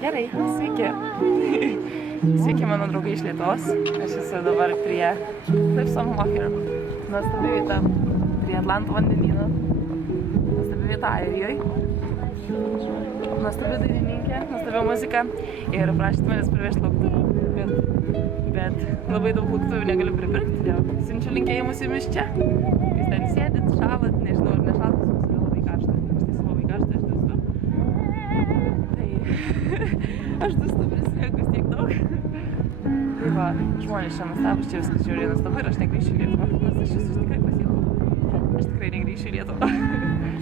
Gerai, sveiki. Sveiki, mano draugai iš Lietuvos. Aš esu dabar prie Cliffs on Moher. Nuostabi vieta prie Atlanto vandenyno. Nuostabi vieta Airijoje. Nuostabi dainininkė, nuostabi muzika. Ir prašyti manęs privežti lauktuvių, bet labai daug lauktuvių negaliu pripirkti. Siunčiu linkėjimus jumis čia. Jūs ten sėdit, šalat, nežinau ar nešalat, mums yra labai karšta. Iš tiesų labai karšta, aš dūstu. Tai aš dūstu prisiekus tiek daug. Tai va, žmonės čia nuostabus, čia viskas žiūrėjo nuostabu ir aš negrįšiu į Lietuvą, nes aš esu tikrai pasiekau. Aš tikrai negrįšiu į Lietuvą.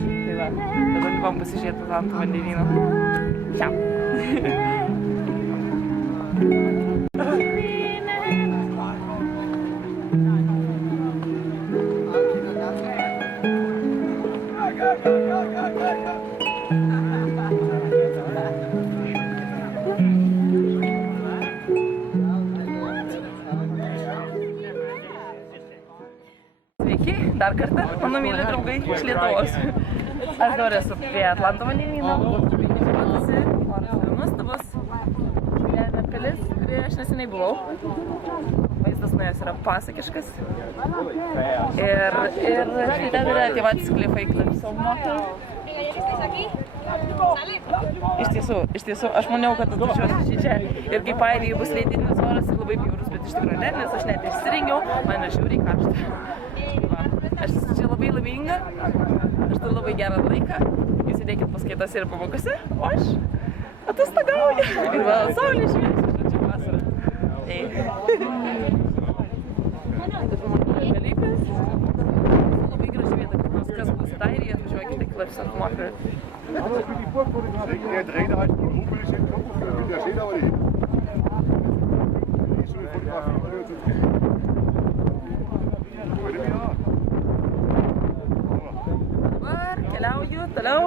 Tai va, dabar lipam pasižiūrėti Atlanto vandenyno. Čiau. Sveiki, dar kartą, mano myli draugai iš Lietuvos. Aš dabar esu prie Atlanto vandenyno, matosi, oras yra nuostabus. Viena pilis, kurioje aš neseniai buvau. Vaizdas nuo jos yra pasakiškas. Ir štai ten yra tie patys klifai, Cliffs on Moher. Iš tiesų, aš maniau, kad atvažiuosiu čia ir kaip Airijai bus leidininis oras ir labai bjaurus, bet iš tikrųjų ne, nes aš net išsirengiau, man yra žiauriai karšta. Aš esu čia labai laiminga, aš turiu labai gerą laiką, jūs sėdėkit paskaitose ir pamokose, o aš atostogauju. Ir va, saulė šviečia, žodžiu, vasara. Tai dalykas. Labai graži vieta, kas būsit Airijoje, atvažiuokite į Cliffs on Moher. Der Trainer hat einen Rubel im Kopf, der steht aber nicht. Nicht so eine Fotografie. Dabar keliauju toliau,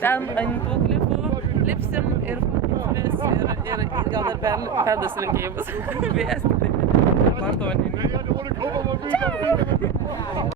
ten ant tų klifų lipsim ir fotinsimės ir gal dar perduosiu linkėjimus. Vėjas tikrai Atlanto vandenyno.